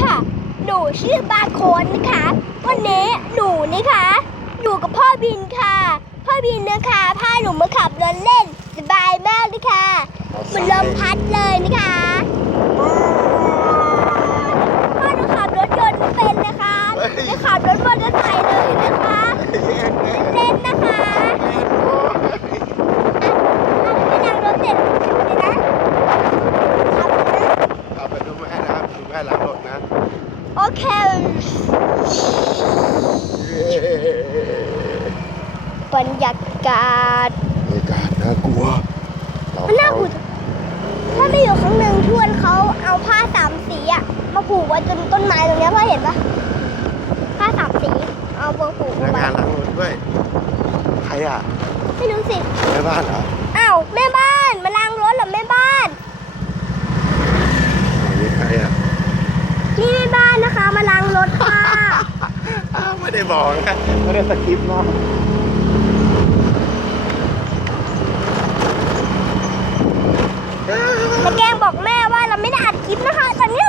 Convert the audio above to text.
ค่ะ หนูชื่อบาโคนนะคะ วันนี้หนูนะคะ อยู่กับพ่อบินค่ะ พ่อบินนะคะพาหนูมาขับรถเล่นสบายมากเลยค่ะเหมันลมพัดเลยนะคะพ่อหนูขับรถยนต์ไม่เป็นนะคะ เฮ้ย หนูขับรถมอเตอร์ไซค์เลยนะคะเล่นนะคะไม่นั่งรถเสร็จเลยนะขับนะ เอาไปดูแม่ นะครับดูแม่ล้างรถนะ โอเคบรรยากาศบรรยากาศน่ากลัวเรมันน่าผูกถ้าไม่อยู่ครั้งหนึ่งทวนเขาเอาผ้าสามสีอะมาผูกไว้จนต้นไม้ตรงเนี้ยพ่อเห็นปะผ้าสามสี เอามาผูกพนักไว้งานล้างรถด้วย ใครอะ ไม่รู้สิแม่บ้านเหรออ้าวแม่บ้าน ล้างรถค่ะไม่ได้บอกนะไม่ได้สคริปต์เนาะแล้วแกบอกแม่ว่าเราไม่ได้อัดคลิปนะคะตอนนี้